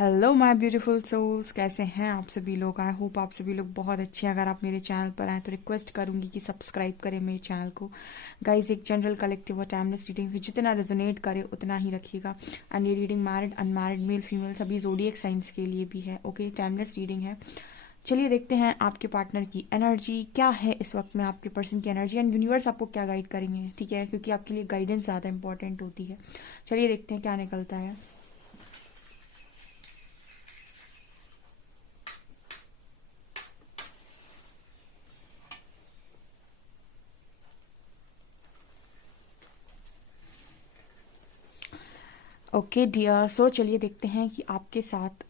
Hello my beautiful souls, कैसे हैं आप सभी लोग। आई होप आप सभी लोग बहुत अच्छे हैं। अगर आप मेरे चैनल पर आए तो रिक्वेस्ट करूंगी कि सब्सक्राइब करें मेरे चैनल को। गाइस, एक जनरल कलेक्टिव और टाइमलेस रीडिंग जितना रेजोनेट करे उतना ही रखिएगा। एंड ये reading married unmarried male female सभी जोडिएक साइंस के लिए भी है। ओके, टाइमलेस रीडिंग है। चलिए देखते हैं आपके पार्टनर की एनर्जी क्या है इस वक्त में, आपके पर्सन की एनर्जी एंड यूनिवर्स आपको क्या गाइड करेंगे। ठीक है, क्योंकि आपके लिए गाइडेंस ज़्यादा इंपॉर्टेंट होती है। चलिए देखते हैं क्या निकलता है। ओके डियर, सो चलिए देखते हैं कि आपके साथ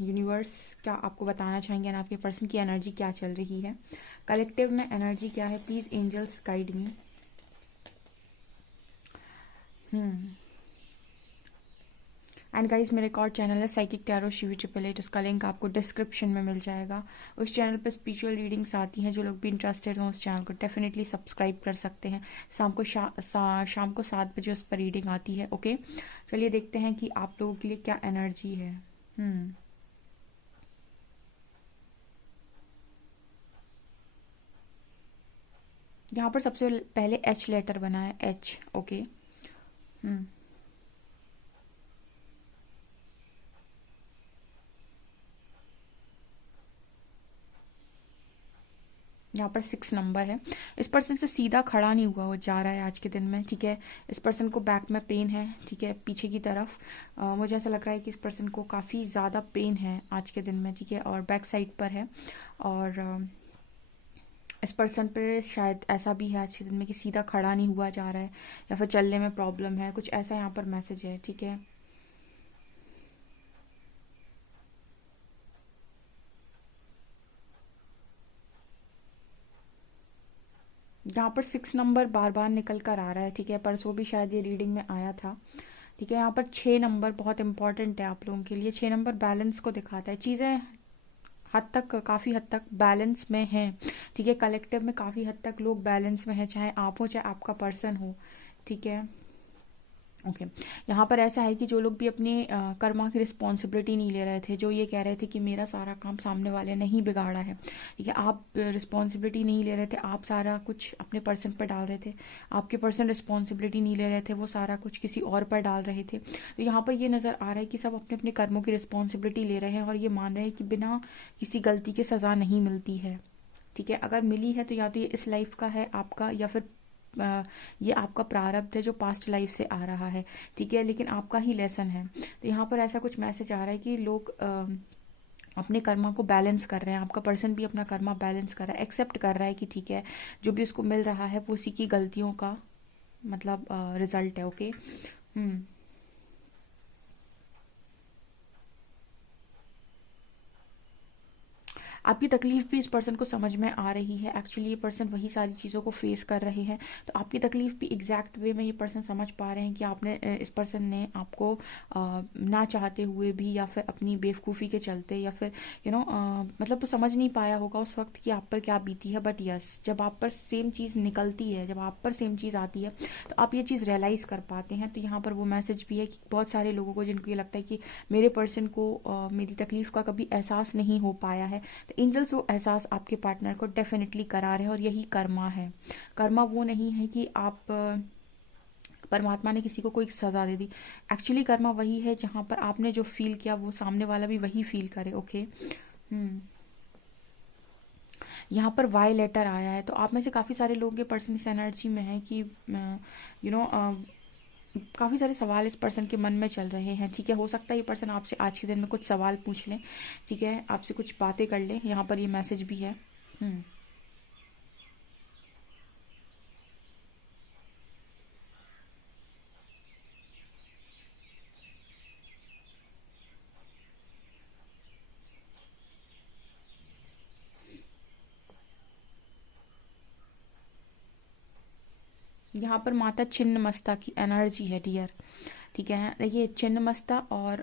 यूनिवर्स क्या आपको बताना चाहेंगे एंड आपके पर्सन की एनर्जी क्या चल रही है। कलेक्टिव में एनर्जी क्या है, please angels guide me. And guys, मेरे एक और चैनल है psychic tarot Shivi triple eight, उसका लिंक आपको डिस्क्रिप्शन में मिल जाएगा। उस चैनल पर स्पिरिचुअल रीडिंग्स आती हैं। जो लोग भी इंटरेस्टेड हो उस चैनल को डेफिनेटली सब्सक्राइब कर सकते हैं। शाम को 7 बजे उस पर रीडिंग आती है। ओके, चलिए देखते हैं कि आप लोगों के लिए क्या एनर्जी है। यहाँ पर सबसे पहले एच लेटर बना है, एच। ओके। यहाँ पर 6 नंबर है। इस पर्सन से सीधा खड़ा नहीं हुआ, वो जा रहा है आज के दिन में। ठीक है, इस पर्सन को बैक में पेन है। ठीक है, पीछे की तरफ मुझे ऐसा लग रहा है कि इस पर्सन को काफ़ी ज़्यादा पेन है आज के दिन में। ठीक है, और बैक साइड पर है। और इस पर्सन पे शायद ऐसा भी है आज के दिन में कि सीधा खड़ा नहीं हुआ जा रहा है या फिर चलने में प्रॉब्लम है, कुछ ऐसा यहाँ पर मैसेज है। ठीक है, यहाँ पर 6 नंबर बार बार निकल कर आ रहा है। ठीक है, परसों भी शायद ये रीडिंग में आया था। ठीक है, यहाँ पर 6 नंबर बहुत इंपॉर्टेंट है आप लोगों के लिए। 6 नंबर बैलेंस को दिखाता है। चीज़ें हद तक, काफ़ी हद तक बैलेंस में हैं। ठीक है, कलेक्टिव में काफ़ी हद तक लोग बैलेंस में हैं, चाहे आप हो चाहे आपका पर्सन हो। ठीक है, ओके। यहाँ पर ऐसा है कि जो लोग भी अपने कर्मा की रिस्पॉन्सिबिलिटी नहीं ले रहे थे, जो ये कह रहे थे कि मेरा सारा काम सामने वाले ने ही बिगाड़ा है। ठीक है, आप रिस्पॉन्सिबिलिटी नहीं ले रहे थे, आप सारा कुछ अपने पर्सन पर डाल रहे थे। आपके पर्सन रिस्पॉन्सिबिलिटी नहीं ले रहे थे, वो सारा कुछ किसी और पर डाल रहे थे। तो यहाँ पर ये नज़र आ रहा है कि सब अपने अपने कर्मों की रिस्पॉन्सिबिलिटी ले रहे हैं और ये मान रहे हैं कि बिना किसी गलती के सज़ा नहीं मिलती है। ठीक है, अगर मिली है तो या तो ये इस लाइफ का है आपका, या फिर ये आपका प्रारब्ध है जो पास्ट लाइफ से आ रहा है। ठीक है, लेकिन आपका ही लेसन है। तो यहाँ पर ऐसा कुछ मैसेज आ रहा है कि लोग अपने कर्मा को बैलेंस कर रहे हैं। आपका पर्सन भी अपना कर्मा बैलेंस कर रहा है, एक्सेप्ट कर रहा है कि ठीक है, जो भी उसको मिल रहा है वो उसी की गलतियों का मतलब रिजल्ट है। ओके। आपकी तकलीफ भी इस पर्सन को समझ में आ रही है। एक्चुअली ये पर्सन वही सारी चीज़ों को फेस कर रहे हैं, तो आपकी तकलीफ भी एग्जैक्ट वे में ये पर्सन समझ पा रहे हैं कि आपने इस पर्सन ने आपको ना चाहते हुए भी या फिर अपनी बेवकूफ़ी के चलते या फिर मतलब वो समझ नहीं पाया होगा उस वक्त कि आप पर क्या बीती है। बट यस, जब आप पर सेम चीज़ निकलती है, जब आप पर सेम चीज़ आती है तो आप ये चीज़ रियलाइज़ कर पाते हैं। तो यहाँ पर वो मैसेज भी है कि बहुत सारे लोगों को जिनको ये लगता है कि मेरे पर्सन को मेरी तकलीफ का कभी एहसास नहीं हो पाया है, तो एंजल्स वो एहसास आपके पार्टनर को डेफिनेटली करा रहे हैं। और यही कर्मा है। कर्मा वो नहीं है कि आप परमात्मा ने किसी को कोई सजा दे दी। एक्चुअली कर्मा वही है जहां पर आपने जो फील किया वो सामने वाला भी वही फील करे। ओके। यहाँ पर वाई लेटर आया है, तो आप में से काफ़ी सारे लोगों के पर्सन इस एनर्जी में है कि काफ़ी सारे सवाल इस पर्सन के मन में चल रहे हैं। ठीक है, हो सकता है ये पर्सन आपसे आज के दिन में कुछ सवाल पूछ लें। ठीक है, आपसे कुछ बातें कर लें। यहाँ पर ये मैसेज भी है। यहाँ पर माता छिन्नमस्ता की एनर्जी है डियर। ठीक है, देखिए छिन्नमस्ता और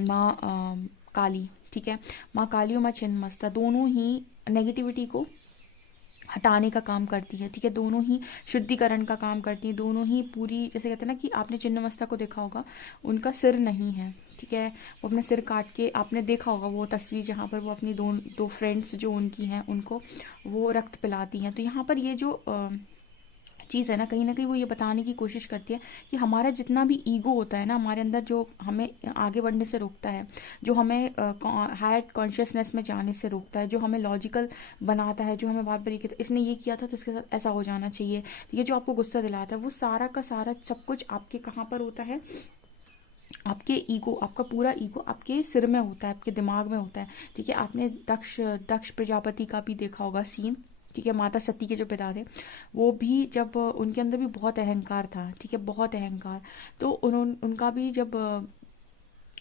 माँ काली। ठीक है, माँ काली और माँ छिन्नमस्ता दोनों ही नेगेटिविटी को हटाने का काम करती है। ठीक है, दोनों ही शुद्धिकरण का काम करती है। दोनों ही पूरी, जैसे कहते हैं ना कि आपने छिन्नमस्ता को देखा होगा, उनका सिर नहीं है। ठीक है। वो अपना सिर काट के, आपने देखा होगा वो तस्वीर जहाँ पर वो अपनी दो दो फ्रेंड्स जो उनकी हैं उनको वो रक्त पिलाती हैं। तो यहाँ पर ये जो चीज़ है ना कहीं वो ये बताने की कोशिश करती है कि हमारा जितना भी ईगो होता है ना हमारे अंदर, जो हमें आगे बढ़ने से रोकता है, जो हमें हायर कॉन्शियसनेस में जाने से रोकता है, जो हमें लॉजिकल बनाता है, जो हमें बार बार ये कहता है इसने ये किया था तो इसके साथ ऐसा हो जाना चाहिए, ये जो आपको गुस्सा दिलाता है, वो सारा का सारा सब कुछ आपके कहाँ पर होता है, आपके ईगो, आपका पूरा ईगो आपके सिर में होता है, आपके दिमाग में होता है। ठीक है। आपने दक्ष दक्ष प्रजापति का भी देखा होगा सीन। ठीक है। माता सती के जो पिता थे वो भी, जब उनके अंदर भी बहुत अहंकार था, ठीक है, बहुत अहंकार। तो उनका भी जब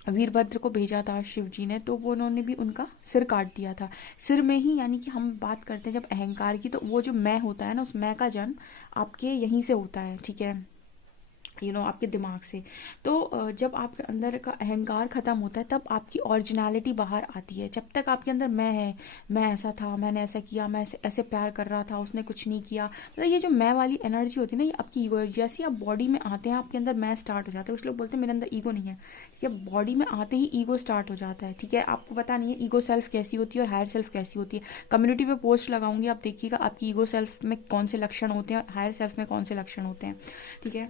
वीरभद्र को भेजा था शिव जी ने, तो वो उन्होंने भी उनका सिर काट दिया था, सिर में ही। यानी कि हम बात करते हैं जब अहंकार की, तो वो जो मैं होता है ना, उस मैं का जन्म आपके यहीं से होता है। ठीक है। आपके दिमाग से। तो जब आपके अंदर का अहंकार खत्म होता है तब आपकी ओरिजिनलिटी बाहर आती है। जब तक आपके अंदर मैं है, मैं ऐसा था, मैंने ऐसा किया, मैं ऐसे ऐसे प्यार कर रहा था, उसने कुछ नहीं किया, मतलब ये जो मैं वाली एनर्जी होती है ना, ये आपकी ईगो है। जैसे आप बॉडी में आते हैं आपके अंदर मैं स्टार्ट हो जाता है। कुछ लोग बोलते हैं मेरे अंदर ईगो नहीं है। ठीक है। बॉडी में आते ही ईगो स्टार्ट हो जाता है। ठीक है। आपको पता नहीं है ईगो सेल्फ कैसी होती है और हायर सेल्फ कैसी होती है। कम्युनिटी पे पोस्ट लगाऊंगी, आप देखिएगा आपकी ईगो सेल्फ में कौन से लक्षण होते हैं, हायर सेल्फ में कौन से लक्षण होते हैं। ठीक है।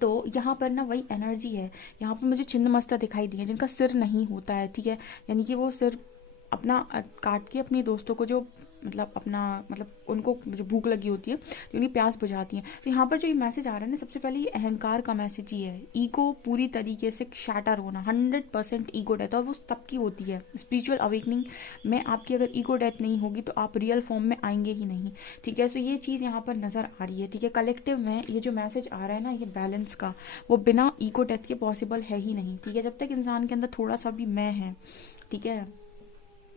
तो यहाँ पर ना वही एनर्जी है। यहाँ पर मुझे छिन्न मस्ता दिखाई दी है जिनका सिर नहीं होता है। ठीक है। यानी कि वो सिर अपना काट के अपने दोस्तों को, जो मतलब अपना मतलब उनको जो भूख लगी होती है तो उनकी प्यास बुझाती हैं। तो यहाँ पर जो ये मैसेज आ रहा है ना, सबसे पहले ये अहंकार का मैसेज ही है। ईगो पूरी तरीके से शैटर होना, 100% ईगो डेथ, और वो सबकी होती है। स्पिरिचुअल अवेकनिंग में आपकी अगर ईगो डेथ नहीं होगी तो आप रियल फॉर्म में आएंगे ही नहीं। ठीक है। सो ये चीज़ यहाँ पर नज़र आ रही है। ठीक है। कलेक्टिव में ये जो मैसेज आ रहा है ना, ये बैलेंस का, वो बिना ईगो डेथ के पॉसिबल है ही नहीं। ठीक है। जब तक इंसान के अंदर थोड़ा सा भी मैं है, ठीक है,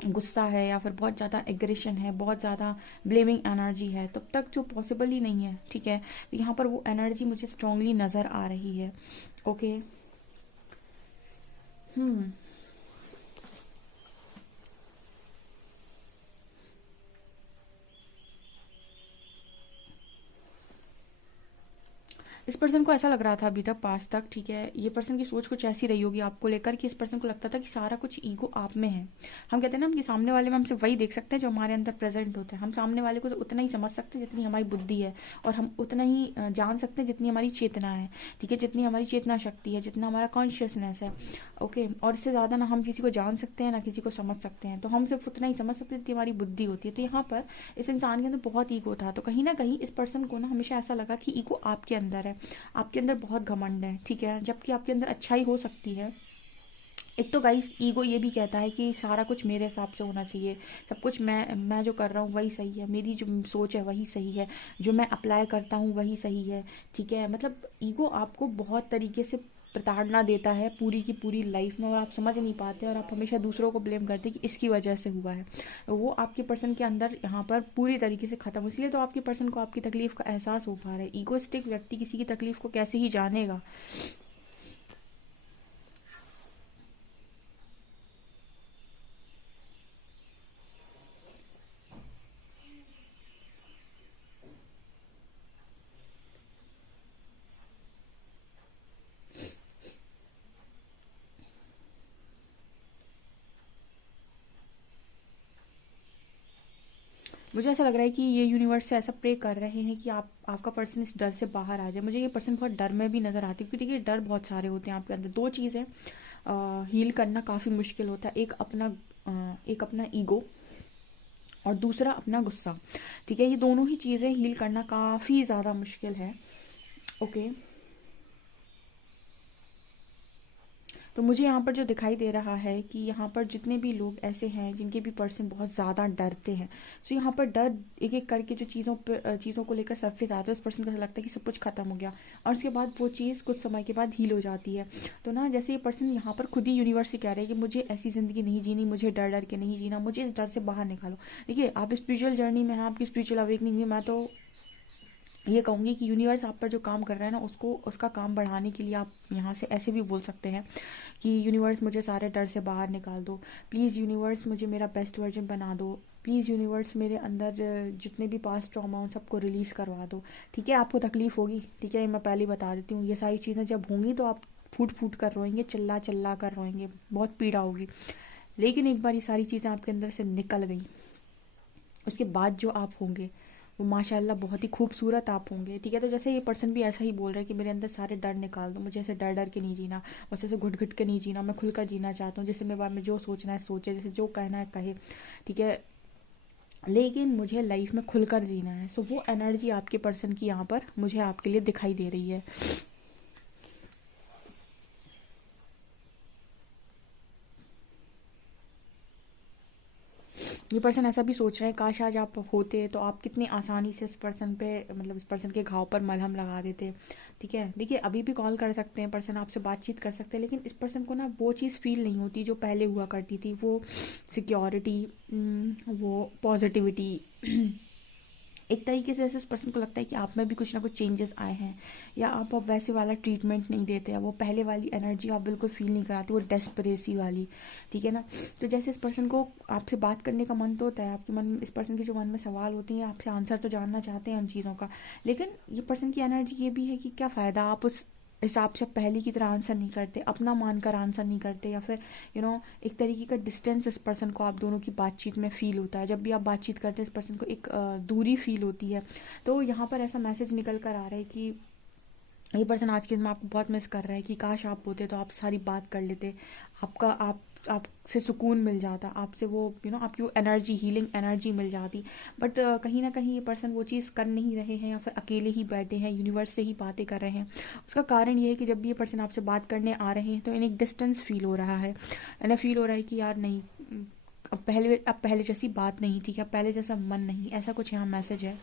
गुस्सा है या फिर बहुत ज़्यादा एग्रेशन है, बहुत ज़्यादा ब्लेमिंग एनर्जी है, तब तक जो पॉसिबल ही नहीं है। ठीक है। तो यहाँ पर वो एनर्जी मुझे स्ट्रांगली नज़र आ रही है। ओके। हम्म। इस पर्सन को ऐसा लग रहा था अभी तक, पास तक, ठीक है, ये पर्सन की सोच कुछ ऐसी रही होगी आपको लेकर कि इस पर्सन को लगता था कि सारा कुछ ईगो आप में है। हम कहते हैं ना, हम कि सामने वाले में हम सिर्फ वही देख सकते हैं जो हमारे अंदर प्रेजेंट होता है। हम सामने वाले को तो उतना ही समझ सकते हैं जितनी हमारी बुद्धि है, और हम उतना ही जान सकते हैं जितनी हमारी चेतना है। ठीक है। जितनी हमारी चेतना शक्ति है, जितना हमारा कॉन्शियसनेस है। ओके। और इससे ज़्यादा ना हम किसी को जान सकते हैं ना किसी को समझ सकते हैं। तो हम सिर्फ उतना ही समझ सकते हैं जितनी हमारी बुद्धि होती है। तो यहाँ पर इस इंसान के अंदर बहुत ईगो था। तो कहीं ना कहीं इस पर्सन को ना हमेशा ऐसा लगा कि ईगो आपके अंदर है, आपके अंदर बहुत घमंड है। ठीक है। जबकि आपके अंदर अच्छाई हो सकती है। एक तो गाइस ईगो ये भी कहता है कि सारा कुछ मेरे हिसाब से होना चाहिए, सब कुछ मैं जो कर रहा हूँ वही सही है, मेरी जो सोच है वही सही है, जो मैं अप्लाई करता हूँ वही सही है। ठीक है। मतलब ईगो आपको बहुत तरीके से प्रताड़ना देता है पूरी की पूरी लाइफ में, और आप समझ नहीं पाते और आप हमेशा दूसरों को ब्लेम करते हैं कि इसकी वजह से हुआ है। वो आपके पर्सन के अंदर यहाँ पर पूरी तरीके से खत्म, इसलिए तो आपके पर्सन को आपकी तकलीफ का एहसास हो पा रहा है। ईगोइस्टिक व्यक्ति किसी की तकलीफ को कैसे ही जानेगा। मुझे ऐसा लग रहा है कि ये यूनिवर्स से ऐसा प्रे कर रहे हैं कि आपका पर्सन इस डर से बाहर आ जाए। मुझे ये पर्सन बहुत डर में भी नज़र आती है, क्योंकि देखिए डर बहुत सारे होते हैं आपके अंदर। दो चीज़ें हील करना काफ़ी मुश्किल होता है, एक अपना ईगो, और दूसरा अपना गुस्सा। ठीक है। ये दोनों ही चीज़ें हील करना काफ़ी ज़्यादा मुश्किल है। ओके। तो मुझे यहाँ पर जो दिखाई दे रहा है कि यहाँ पर जितने भी लोग ऐसे हैं जिनके भी पर्सन बहुत ज़्यादा डरते हैं, तो यहाँ पर डर एक एक करके जो चीज़ों को लेकर सरफेस आता है, उस पर्सन को ऐसा लगता है कि सब कुछ खत्म हो गया, और उसके बाद वो चीज़ कुछ समय के बाद हील हो जाती है। तो ना जैसे ये पर्सन यहाँ पर खुद ही यूनिवर्स से कह रहे हैं कि मुझे ऐसी ज़िंदगी नहीं जीनी, मुझे डर डर के नहीं जीना, मुझे इस डर से बाहर निकालो। देखिए आप स्पिरिचुअल जर्नी में हैं, आपकी स्पिरिचुअल अवेकनिंग में, मैं तो ये कहूँगी कि यूनिवर्स आप पर जो काम कर रहा है ना, उसको उसका काम बढ़ाने के लिए आप यहाँ से ऐसे भी बोल सकते हैं कि यूनिवर्स मुझे सारे डर से बाहर निकाल दो, प्लीज़ यूनिवर्स मुझे मेरा बेस्ट वर्जन बना दो, प्लीज़ यूनिवर्स मेरे अंदर जितने भी पास्ट ट्रॉमा उन सबको रिलीज़ करवा दो। ठीक है। आपको तकलीफ़ होगी, ठीक है, मैं पहले ही बता देती हूँ, ये सारी चीज़ें जब होंगी तो आप फूट फूट कर रोएंगे, चिल्ला चिल्ला कर रोएंगे, बहुत पीड़ा होगी। लेकिन एक बार ये सारी चीज़ें आपके अंदर से निकल गई, उसके बाद जो आप होंगे वो माशाल्लाह बहुत ही खूबसूरत आप होंगे, ठीक है। तो जैसे ये पर्सन भी ऐसा ही बोल रहा है कि मेरे अंदर सारे डर निकाल दो, मुझे ऐसे डर डर के नहीं जीना, बस ऐसे घुट घुट के नहीं जीना, मैं खुलकर जीना चाहता हूँ, जैसे मेरे बारे में जो सोचना है सोचे, जैसे जो कहना है कहे, ठीक है, लेकिन मुझे लाइफ में खुलकर जीना है। सो वो एनर्जी आपके पर्सन की यहाँ पर मुझे आपके लिए दिखाई दे रही है। ये पर्सन ऐसा भी सोच रहे हैं, काश आज आप होते तो आप कितनी आसानी से इस पर्सन पे, मतलब इस पर्सन के घाव पर मलहम लगा देते, ठीक है। देखिए अभी भी कॉल कर सकते हैं पर्सन, आपसे बातचीत कर सकते हैं, लेकिन इस पर्सन को ना वो चीज़ फील नहीं होती जो पहले हुआ करती थी, वो सिक्योरिटी, वो पॉजिटिविटी। एक तरीके से ऐसे उस पर्सन को लगता है कि आप में भी कुछ ना कुछ चेंजेस आए हैं, या आप अब वैसे वाला ट्रीटमेंट नहीं देते, या वो पहले वाली एनर्जी आप बिल्कुल फील नहीं कराते, वो डेस्परेसी वाली, ठीक है ना। तो जैसे इस पर्सन को आपसे बात करने का मन तो होता है, आपके मन में, इस पर्सन के जो मन में सवाल होते हैं, आपसे आंसर तो जानना चाहते हैं उन चीज़ों का, लेकिन ये पर्सन की एनर्जी ये भी है कि क्या फ़ायदा, आप उस हिसाब से पहले की तरह आंसर नहीं करते, अपना मानकर आंसर नहीं करते, या फिर एक तरीके का डिस्टेंस इस पर्सन को आप दोनों की बातचीत में फील होता है। जब भी आप बातचीत करते हैं इस पर्सन को एक दूरी फील होती है। तो यहाँ पर ऐसा मैसेज निकल कर आ रहा है कि ये पर्सन आज के दिन में आपको बहुत मिस कर रहा है, कि काश आप होते तो आप सारी बात कर लेते, आपसे सुकून मिल जाता, आपसे वो आपकी वो एनर्जी, हीलिंग एनर्जी मिल जाती। बट कहीं ना कहीं ये पर्सन वो चीज़ कर नहीं रहे हैं, या फिर अकेले ही बैठे हैं, यूनिवर्स से ही बातें कर रहे हैं। उसका कारण ये है कि जब भी ये पर्सन आपसे बात करने आ रहे हैं तो इन्हें एक डिस्टेंस फील हो रहा है, इन्हें फील हो रहा है कि यार नहीं, अब पहले जैसी बात नहीं, ठीक है, पहले जैसा मन नहीं, ऐसा कुछ यहाँ मैसेज है।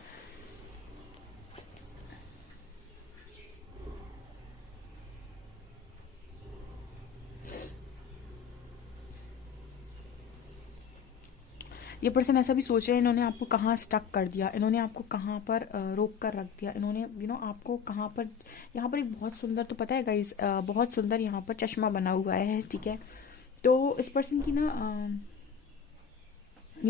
ये पर्सन ऐसा भी सोच रहे हैं, इन्होंने आपको कहाँ स्टक कर दिया, इन्होंने आपको कहाँ पर रोक कर रख दिया, इन्होंने आपको कहाँ पर, यहाँ पर एक बहुत सुंदर, तो पता है गाइस, बहुत सुंदर यहाँ पर चश्मा बना हुआ है, ठीक है। तो इस पर्सन की ना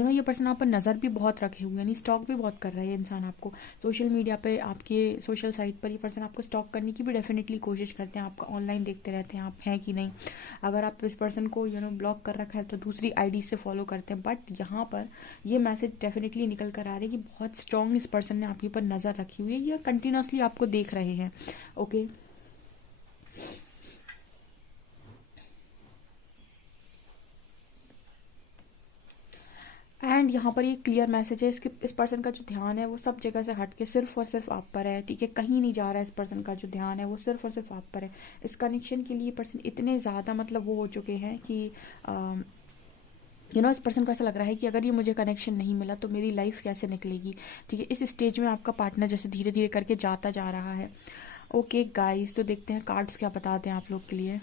ये पर्सन आप पर नज़र भी बहुत रखे हुए, यानी स्टॉक भी बहुत कर रहा है ये इंसान आपको। सोशल मीडिया पे, आपके सोशल साइट पर ये पर्सन आपको स्टॉक करने की भी डेफिनेटली कोशिश करते हैं, आपका ऑनलाइन देखते रहते हैं आप हैं कि नहीं। अगर आप इस पर्सन को ब्लॉक कर रखा है तो दूसरी आईडी से फॉलो करते हैं। बट यहाँ पर ये मैसेज डेफिनेटली निकल कर आ रहा है कि बहुत स्ट्रांग इस पर्सन ने आपके ऊपर नज़र रखी हुई है, ये कंटिन्यूसली आपको देख रहे हैं, ओके। एंड यहाँ पर ये क्लियर मैसेज है, इस पर्सन का जो ध्यान है वो सब जगह से हट के सिर्फ और सिर्फ आप पर है, ठीक है, कहीं नहीं जा रहा है। इस पर्सन का जो ध्यान है वो सिर्फ और सिर्फ आप पर है। इस कनेक्शन के लिए पर्सन इतने ज़्यादा मतलब वो हो चुके हैं कि इस पर्सन को ऐसा लग रहा है कि अगर ये मुझे कनेक्शन नहीं मिला तो मेरी लाइफ कैसे निकलेगी, ठीक है। इस स्टेज में आपका पार्टनर जैसे धीरे धीरे करके जाता जा रहा है। ओके गाइस, तो देखते हैं कार्ड्स क्या बताते हैं आप लोग के लिए।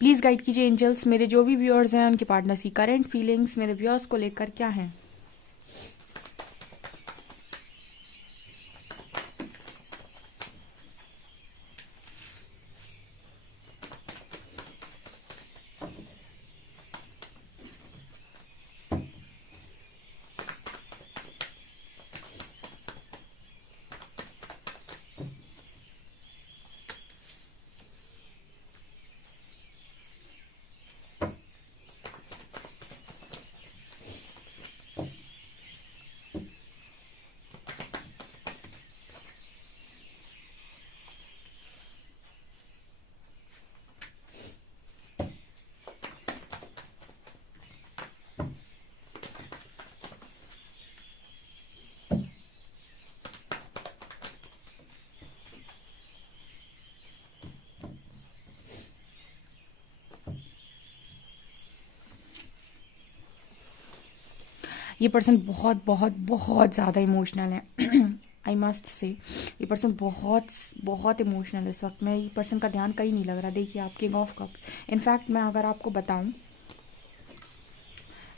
प्लीज़ गाइड कीजिए एंजल्स, मेरे जो भी व्यूअर्स हैं उनके पार्टनर्स की करेंट फीलिंग्स मेरे व्यूअर्स को लेकर क्या हैं। ये पर्सन बहुत बहुत बहुत ज़्यादा इमोशनल है। आई मस्ट से ये पर्सन बहुत बहुत इमोशनल है इस वक्त में। ये पर्सन का ध्यान कहीं नहीं लग रहा। देखिए आप किंग ऑफ कप्स, इनफैक्ट मैं अगर आपको बताऊं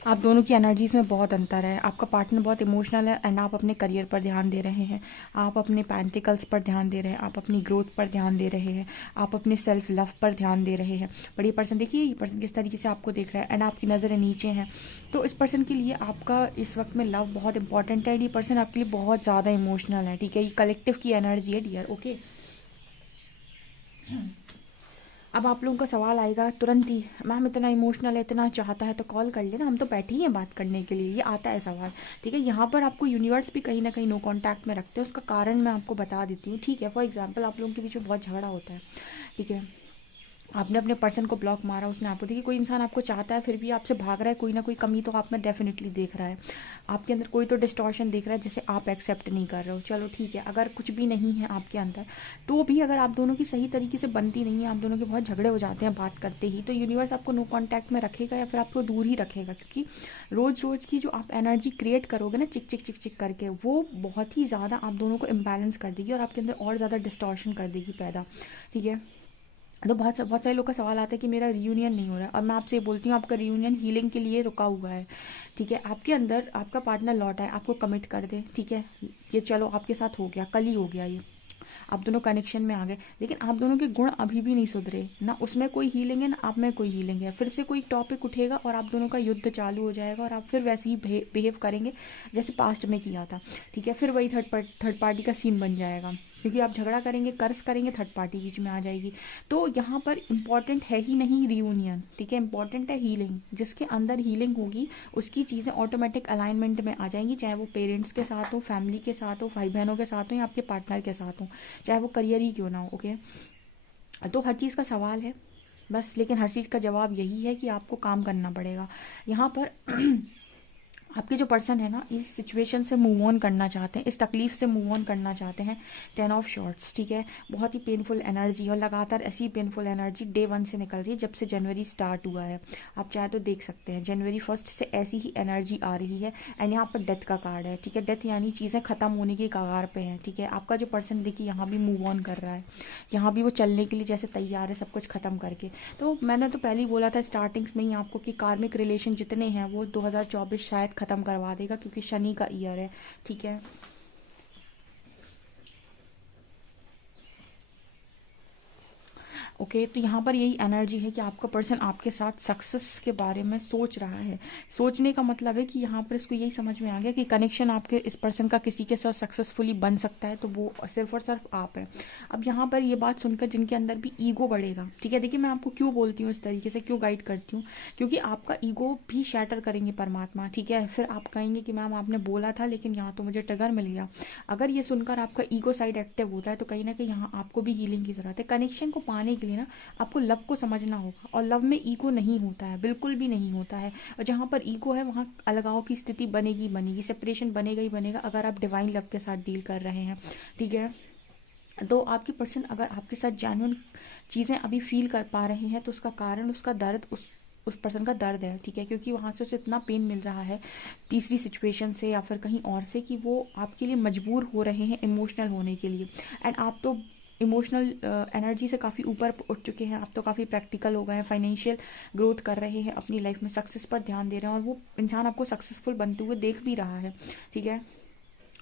आप दोनों की एनर्जीज में बहुत अंतर है। आपका पार्टनर बहुत इमोशनल है एंड आप अपने करियर पर ध्यान दे रहे हैं, आप अपने पेंटिकल्स पर ध्यान दे रहे हैं, आप अपनी ग्रोथ पर ध्यान दे रहे हैं, आप अपने सेल्फ लव पर ध्यान दे रहे हैं। बट ये पर्सन, देखिए ये पर्सन किस तरीके से आपको देख रहा है एंड आपकी नज़रें नीचे हैं। तो इस पर्सन के लिए आपका इस वक्त में लव बहुत इंपॉर्टेंट है। ये पर्सन आपके लिए बहुत ज़्यादा इमोशनल है, ठीक है। ये कलेक्टिव की एनर्जी है डियर, ओके। अब आप लोगों का सवाल आएगा तुरंत ही, मैम इतना इमोशनल है, इतना चाहता है तो कॉल कर लेना, हम तो बैठे ही हैं बात करने के लिए। ये आता है सवाल, ठीक है। यहाँ पर आपको यूनिवर्स भी कहीं ना कहीं नो कांटेक्ट में रखते हैं। उसका कारण मैं आपको बता देती हूँ, ठीक है। फॉर एग्जांपल आप लोगों के बीच में बहुत झगड़ा होता है, ठीक है। आपने अपने पर्सन को ब्लॉक मारा, उसने आपको, देखिए कोई इंसान आपको चाहता है फिर भी आपसे भाग रहा है, कोई ना कोई कमी तो आप में डेफिनेटली देख रहा है। आपके अंदर कोई तो डिस्टॉर्शन देख रहा है जिसे आप एक्सेप्ट नहीं कर रहे हो। चलो ठीक है, अगर कुछ भी नहीं है आपके अंदर तो भी, अगर आप दोनों की सही तरीके से बनती नहीं है, आप दोनों के बहुत झगड़े हो जाते हैं बात करते ही, तो यूनिवर्स आपको नो कॉन्टैक्ट में रखेगा या फिर आपको दूर ही रखेगा। क्योंकि रोज़ रोज़ की जो आप एनर्जी क्रिएट करोगे ना, चिक चिक चिक चिक करके, वो बहुत ही ज़्यादा आप दोनों को इम्बैलेंस कर देगी और आपके अंदर और ज़्यादा डिस्टॉर्शन कर देगी पैदा, ठीक है। तो बहुत सारे लोग का सवाल आता है कि मेरा रियूनियन नहीं हो रहा है, और मैं आपसे ये बोलती हूँ आपका रियूनियन हीलिंग के लिए रुका हुआ है, ठीक है। आपके अंदर आपका पार्टनर लौटा है, आपको कमिट कर दे, ठीक है। ये चलो आपके साथ हो गया, कल ही हो गया, ये आप दोनों कनेक्शन में आ गए, लेकिन आप दोनों के गुण अभी भी नहीं सुधरे ना। उसमें कोई हीलिंग है ना आप में कोई हीलिंग है। फिर से कोई टॉपिक उठेगा और आप दोनों का युद्ध चालू हो जाएगा और आप फिर वैसे ही बिहेव करेंगे जैसे पास्ट में किया था, ठीक है। फिर वही थर्ड पार्टी का सीन बन जाएगा, क्योंकि आप झगड़ा करेंगे, कर्ज करेंगे, थर्ड पार्टी बीच में आ जाएगी। तो यहाँ पर इम्पॉर्टेंट है ही नहीं रियूनियन, ठीक है। इंपॉर्टेंट है हीलिंग। जिसके अंदर हीलिंग होगी उसकी चीज़ें ऑटोमेटिक अलाइनमेंट में आ जाएंगी, चाहे वो पेरेंट्स के साथ हो, फैमिली के साथ हो, भाई बहनों के साथ हो, या आपके पार्टनर के साथ हो, चाहे वो करियर ही क्यों ना हो, ओके। तो हर चीज़ का सवाल है बस, लेकिन हर चीज़ का जवाब यही है कि आपको काम करना पड़ेगा यहाँ पर। आपके जो पर्सन है ना, इस सिचुएशन से मूव ऑन करना चाहते हैं, इस तकलीफ से मूव ऑन करना चाहते हैं। 10 ऑफ शॉर्ट्स, ठीक है। बहुत ही पेनफुल एनर्जी, और लगातार ऐसी पेनफुल एनर्जी डे 1 से निकल रही है, जब से जनवरी स्टार्ट हुआ है। आप चाहे तो देख सकते हैं, जनवरी 1 से ऐसी ही एनर्जी आ रही है। एंड यहाँ पर डेथ का कार्ड है, ठीक है। डेथ यानी चीज़ें खत्म होने की कगार पे हैं, ठीक है। आपका जो पर्सन देखिए यहाँ भी मूव ऑन कर रहा है, यहाँ भी वो चलने के लिए जैसे तैयार है, सब कुछ खत्म करके। तो मैंने तो पहले ही बोला था स्टार्टिंग्स में ही आपको कि कार्मिक रिलेशन जितने हैं वो 2024 शायद खत्म करवा देगा, क्योंकि शनि का ईयर है, ठीक है। ओके तो यहाँ पर यही एनर्जी है कि आपका पर्सन आपके साथ सक्सेस के बारे में सोच रहा है। सोचने का मतलब है कि यहाँ पर इसको यही समझ में आ गया कि कनेक्शन आपके इस पर्सन का किसी के साथ सक्सेसफुली बन सकता है, तो वो सिर्फ और सिर्फ आप है। अब यहाँ पर ये बात सुनकर जिनके अंदर भी ईगो बढ़ेगा, ठीक है, देखिए मैं आपको क्यों बोलती हूँ इस तरीके से, क्यों गाइड करती हूँ, क्योंकि आपका ईगो भी शैटर करेंगे परमात्मा, ठीक है। फिर आप कहेंगे कि मैम आपने बोला था लेकिन यहाँ तो मुझे ट्रिगर मिल गया। अगर ये सुनकर आपका ईगो साइड एक्टिव होता है तो कहीं ना कहीं यहाँ आपको भी हीलिंग की जरूरत है। कनेक्शन को पाने के लिए ना आपको लव को समझना होगा, और लव में ईगो नहीं होता है, बिल्कुल भी नहीं होता है। और जहाँ पर ईगो है वहाँ अलगाव की स्थिति बनेगी बनेगी, सेपरेशन बनेगा ही बनेगा, अगर आप डिवाइन लव के साथ डील कर रहे हैं, ठीक है। तो आपकी पर्सन अगर आपके साथ जेन्युइन चीज़ें अभी फील कर पा रहे हैं तो उसका कारण उसका दर्द, उस पर्सन का दर्द है, ठीक है। क्योंकि वहाँ से उसे इतना पेन मिल रहा है तीसरी सिचुएशन से या फिर कहीं और से, कि वो आपके लिए मजबूर हो रहे हैं इमोशनल होने के लिए। एंड आप तो इमोशनल एनर्जी से काफ़ी ऊपर उठ चुके हैं, आप तो काफ़ी प्रैक्टिकल हो गए हैं, फाइनेंशियल ग्रोथ कर रहे हैं, अपनी लाइफ में सक्सेस पर ध्यान दे रहे हैं, और वो इंसान आपको सक्सेसफुल बनते हुए देख भी रहा है, ठीक है।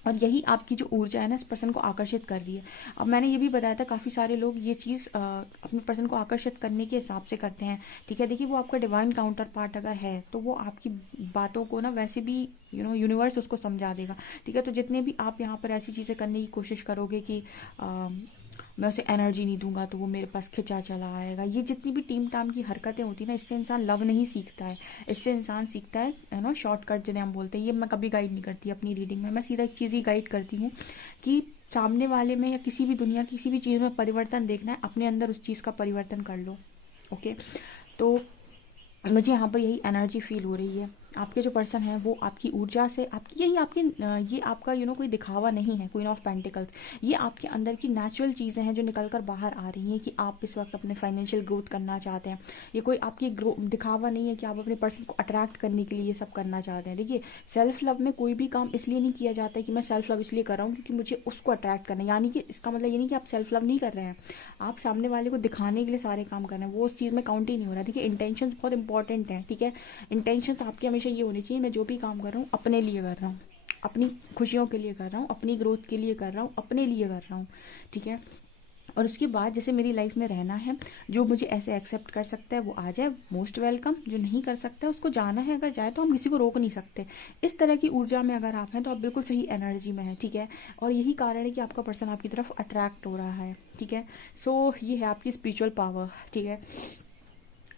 और यही आपकी जो ऊर्जा है ना इस पर्सन को आकर्षित कर रही है। अब मैंने ये भी बताया था काफ़ी सारे लोग ये चीज़ अपने पर्सन को आकर्षित करने के हिसाब से करते हैं, ठीक है। देखिए वो आपका डिवाइन काउंटर पार्ट अगर है तो वो आपकी बातों को ना वैसे भी यूनिवर्स उसको समझा देगा, ठीक है। तो जितने भी आप यहाँ पर ऐसी चीज़ें करने की कोशिश करोगे कि मैं उसे एनर्जी नहीं दूंगा तो वो मेरे पास खिंचा चला आएगा, ये जितनी भी टीम टाम की हरकतें होती है ना, इससे इंसान लव नहीं सीखता है, इससे इंसान सीखता है ना शॉर्टकट जिन्हें हम बोलते हैं। ये मैं कभी गाइड नहीं करती अपनी रीडिंग में, मैं सीधा एक चीज़ ही गाइड करती हूँ कि सामने वाले में या किसी भी दुनिया किसी भी चीज़ में परिवर्तन देखना है, अपने अंदर उस चीज़ का परिवर्तन कर लो, ओके। तो मुझे यहाँ पर यही एनर्जी फील हो रही है। आपके जो पर्सन है वो आपकी ऊर्जा से, आपकी यही आपकी ये आपका कोई दिखावा नहीं है, क्वीन ऑफ पेंटिकल्स, ये आपके अंदर की नेचुरल चीज़ें हैं जो निकल कर बाहर आ रही हैं कि आप इस वक्त अपने फाइनेंशियल ग्रोथ करना चाहते हैं। ये कोई आपकी दिखावा नहीं है कि आप अपने पर्सन को अट्रैक्ट करने के लिए ये सब करना चाहते हैं। देखिए सेल्फ लव में कोई भी काम इसलिए नहीं किया जाता है कि मैं सेल्फ लव इसलिए कर रहा हूँ क्योंकि मुझे उसको अट्रैक्ट करना है, यानी कि इसका मतलब ये नहीं कि आप सेल्फ लव नहीं कर रहे हैं, आप सामने वाले को दिखाने के लिए सारे काम कर रहे हैं, वो उस चीज़ में काउंट ही नहीं हो रहा है। देखिए इंटेंशंस बहुत इंपॉर्टेंट है, ठीक है। इंटेंशंस आपके हमेशा हमेशा ये होनी चाहिए, मैं जो भी काम कर रहा हूँ अपने लिए कर रहा हूँ, अपनी खुशियों के लिए कर रहा हूँ, अपनी ग्रोथ के लिए कर रहा हूँ, अपने लिए कर रहा हूँ, ठीक है। और उसके बाद जैसे मेरी लाइफ में रहना है, जो मुझे ऐसे एक्सेप्ट कर सकता है वो आ जाए, मोस्ट वेलकम। जो नहीं कर सकता है उसको जाना है, अगर जाए तो हम किसी को रोक नहीं सकते। इस तरह की ऊर्जा में अगर आप हैं तो आप बिल्कुल सही एनर्जी में हैं, ठीक है। और यही कारण है कि आपका पर्सन आपकी तरफ अट्रैक्ट हो रहा है, ठीक है। सो ये है आपकी स्पिरिचुअल पावर, ठीक है।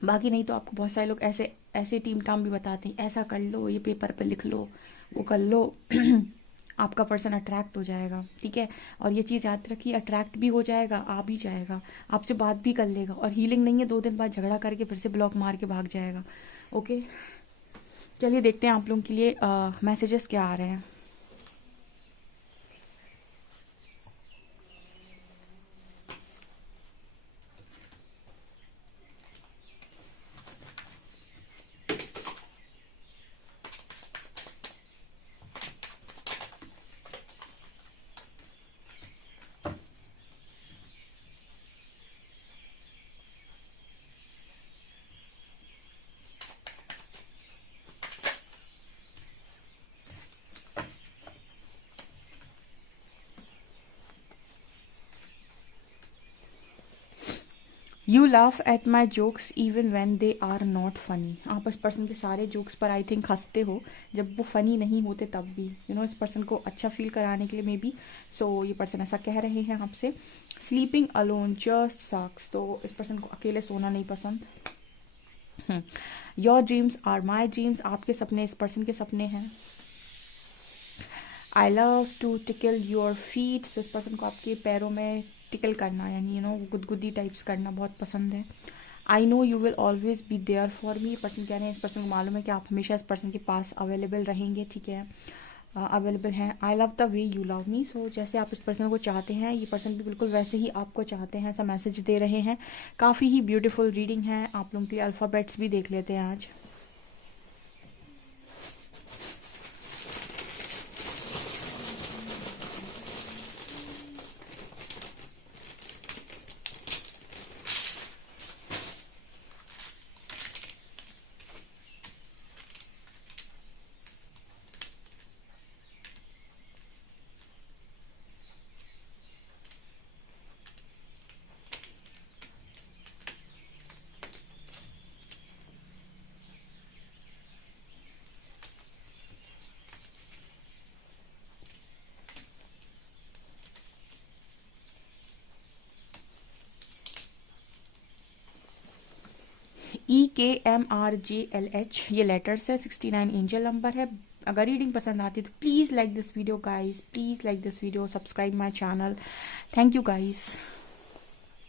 बाकी नहीं तो आपको बहुत सारे लोग ऐसे ऐसे टीम टाम भी बताते हैं, ऐसा कर लो, ये पेपर पे लिख लो, वो कर लो आपका पर्सन अट्रैक्ट हो जाएगा, ठीक है। और ये चीज़ याद रखिए, अट्रैक्ट भी हो जाएगा, आ भी जाएगा, आपसे बात भी कर लेगा, और हीलिंग नहीं है 2 दिन बाद झगड़ा करके फिर से ब्लॉक मार के भाग जाएगा। ओके, चलिए देखते हैं आप लोगों के लिए मैसेजेस क्या आ रहे हैं। You laugh at my jokes even when they are not funny. आप इस पर्सन के सारे जोक्स पर आई थिंक हंसते हो, जब वो फनी नहीं होते तब भी, यू नो, इस पर्सन को अच्छा फील कराने के लिए मे बी। सो ये पर्सन ऐसा कह रहे हैं आपसे। स्लीपिंग अलोन जस्ट सक्स, तो इस पर्सन को अकेले सोना नहीं पसंद। Your dreams are my dreams, आपके सपने इस पर्सन के सपने हैं। I love to tickle your feet, इस पर्सन को आपके पैरों में टिकल करना, यानी यू नो गुदगुदी टाइप्स करना बहुत पसंद है। I know you will always be there for me, person कह रहे हैं इस पर्सन को मालूम है कि आप हमेशा इस पर्सन के पास अवेलेबल रहेंगे, ठीक है, अवेलेबल हैं। I love the way you love me, so जैसे आप इस पर्सन को चाहते हैं ये पर्सन भी बिल्कुल वैसे ही आपको चाहते हैं, ऐसा मैसेज दे रहे हैं। काफ़ी ही ब्यूटीफुल रीडिंग है। आप लोगों के लिए अल्फ़ाबेट्स भी देख लेते हैं आज। EKMRJLH ये लेटर्स है, 69 एंजल नंबर है। अगर रीडिंग पसंद आती है तो please like this video guys, please like this video, subscribe my channel. Thank you guys.